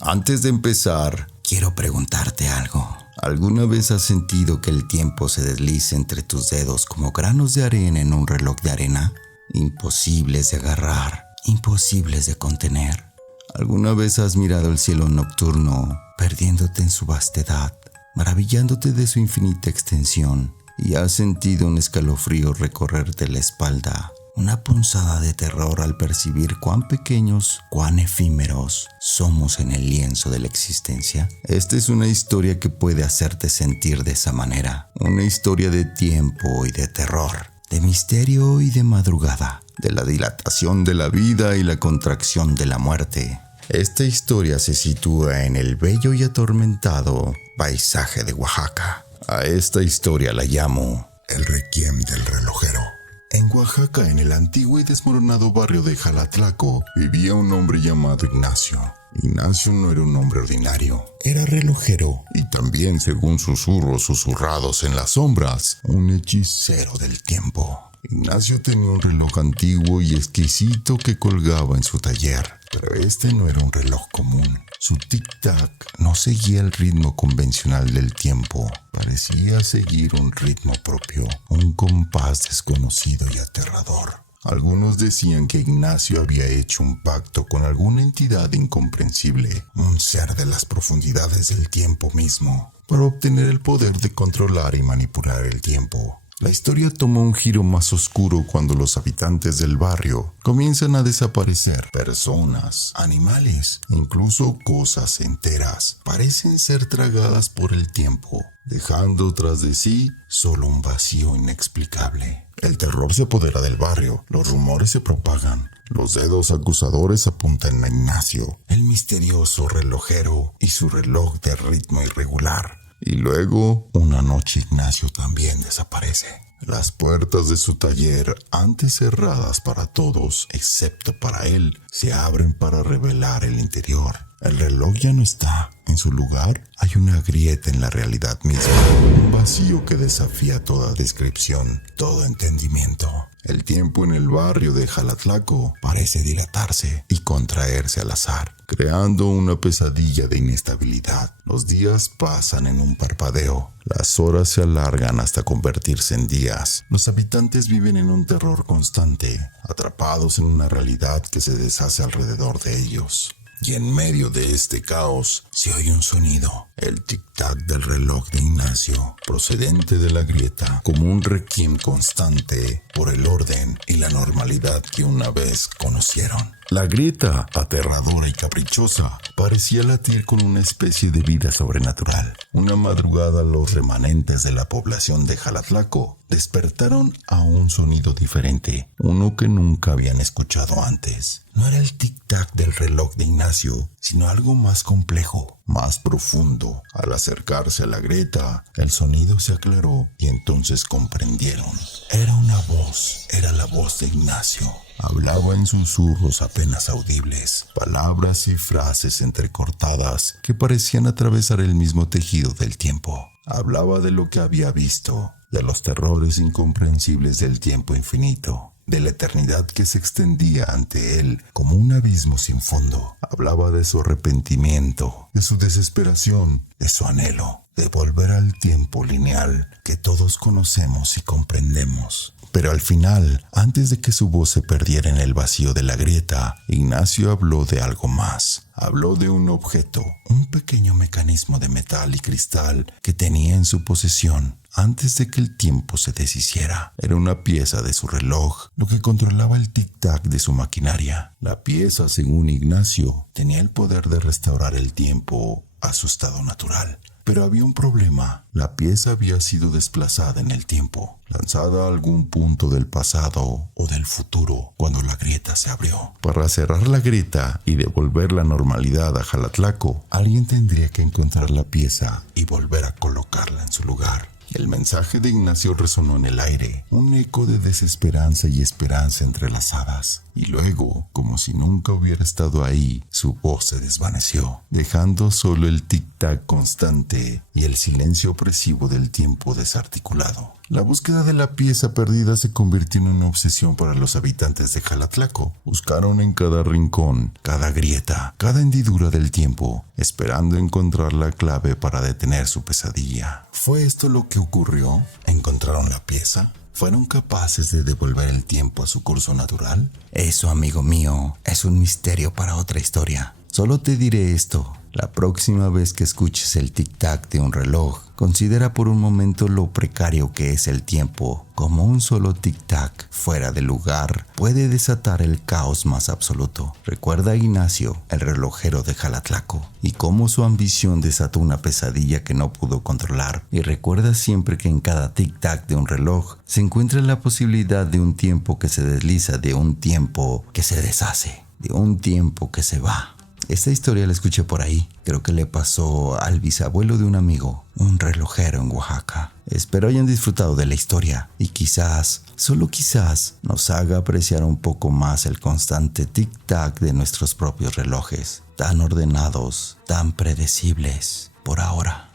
Antes de empezar, quiero preguntarte algo. ¿Alguna vez has sentido que el tiempo se desliza entre tus dedos como granos de arena en un reloj de arena? Imposibles de agarrar, imposibles de contener. ¿Alguna vez has mirado el cielo nocturno, perdiéndote en su vastedad, maravillándote de su infinita extensión, y has sentido un escalofrío recorrerte la espalda? Una punzada de terror al percibir cuán pequeños, cuán efímeros somos en el lienzo de la existencia. Esta es una historia que puede hacerte sentir de esa manera. Una historia de tiempo y de terror, de misterio y de madrugada, de la dilatación de la vida y la contracción de la muerte. Esta historia se sitúa en el bello y atormentado paisaje de Oaxaca. A esta historia la llamo el Requiem del Relojero. En Oaxaca, en el antiguo y desmoronado barrio de Jalatlaco, vivía un hombre llamado Ignacio. Ignacio no era un hombre ordinario, era relojero y también, según susurros susurrados en las sombras, un hechicero del tiempo. Ignacio tenía un reloj antiguo y exquisito que colgaba en su taller, pero este no era un reloj común. Su tic-tac no seguía el ritmo convencional del tiempo, parecía seguir un ritmo propio, un compás desconocido y aterrador. Algunos decían que Ignacio había hecho un pacto con alguna entidad incomprensible, un ser de las profundidades del tiempo mismo, para obtener el poder de controlar y manipular el tiempo. La historia toma un giro más oscuro cuando los habitantes del barrio comienzan a desaparecer. Personas, animales, incluso cosas enteras parecen ser tragadas por el tiempo, dejando tras de sí solo un vacío inexplicable. El terror se apodera del barrio, los rumores se propagan, los dedos acusadores apuntan a Ignacio, el misterioso relojero y su reloj de ritmo irregular. Y luego, una noche Ignacio también desaparece. Las puertas de su taller, antes cerradas para todos, excepto para él, se abren para revelar el interior. El reloj ya no está. En su lugar hay una grieta en la realidad misma. Un vacío que desafía toda descripción, todo entendimiento. El tiempo en el barrio de Jalatlaco parece dilatarse y contraerse al azar, creando una pesadilla de inestabilidad. Los días pasan en un parpadeo. Las horas se alargan hasta convertirse en días. Los habitantes viven en un terror constante, atrapados en una realidad que se deshace alrededor de ellos. Y en medio de este caos se oye un sonido, el tic-tac del reloj de Ignacio, procedente de la grieta, como un requiem constante por el orden y la normalidad que una vez conocieron. La grieta, aterradora y caprichosa, parecía latir con una especie de vida sobrenatural. Una madrugada los remanentes de la población de Jalatlaco despertaron a un sonido diferente, uno que nunca habían escuchado antes. No era el tic-tac del reloj de Ignacio, sino algo más complejo, más profundo. Al acercarse a la grieta, el sonido se aclaró y entonces comprendieron. Era una voz, era la voz de Ignacio. Hablaba en susurros apenas audibles, palabras y frases entrecortadas que parecían atravesar el mismo tejido del tiempo. Hablaba de lo que había visto, de los terrores incomprensibles del tiempo infinito, de la eternidad que se extendía ante él como un abismo sin fondo. Hablaba de su arrepentimiento, de su desesperación, de su anhelo, de volver al tiempo lineal que todos conocemos y comprendemos. Pero al final, antes de que su voz se perdiera en el vacío de la grieta, Ignacio habló de algo más. Habló de un objeto, un pequeño mecanismo de metal y cristal que tenía en su posesión antes de que el tiempo se deshiciera. Era una pieza de su reloj, lo que controlaba el tic-tac de su maquinaria. La pieza, según Ignacio, tenía el poder de restaurar el tiempo a su estado natural. Pero había un problema. La pieza había sido desplazada en el tiempo, lanzada a algún punto del pasado o del futuro cuando la grieta se abrió. Para cerrar la grieta y devolver la normalidad a Jalatlaco, alguien tendría que encontrar la pieza y volver a colocarla en su lugar. El mensaje de Ignacio resonó en el aire, un eco de desesperanza y esperanza entrelazadas. Y luego, como si nunca hubiera estado ahí, su voz se desvaneció, dejando solo el tic-tac constante y el silencio opresivo del tiempo desarticulado. La búsqueda de la pieza perdida se convirtió en una obsesión para los habitantes de Jalatlaco. Buscaron en cada rincón, cada grieta, cada hendidura del tiempo, esperando encontrar la clave para detener su pesadilla. ¿Fue esto lo que ocurrió? ¿Encontraron la pieza? ¿Fueron capaces de devolver el tiempo a su curso natural? Eso, amigo mío, es un misterio para otra historia. Solo te diré esto. La próxima vez que escuches el tic-tac de un reloj, considera por un momento lo precario que es el tiempo. Como un solo tic-tac fuera de lugar puede desatar el caos más absoluto. Recuerda a Ignacio, el relojero de Jalatlaco, y cómo su ambición desató una pesadilla que no pudo controlar. Y recuerda siempre que en cada tic-tac de un reloj se encuentra la posibilidad de un tiempo que se desliza, de un tiempo que se deshace, de un tiempo que se va. Esta historia la escuché por ahí. Creo que le pasó al bisabuelo de un amigo, un relojero en Oaxaca. Espero hayan disfrutado de la historia y quizás, solo quizás, nos haga apreciar un poco más el constante tic-tac de nuestros propios relojes, tan ordenados, tan predecibles por ahora.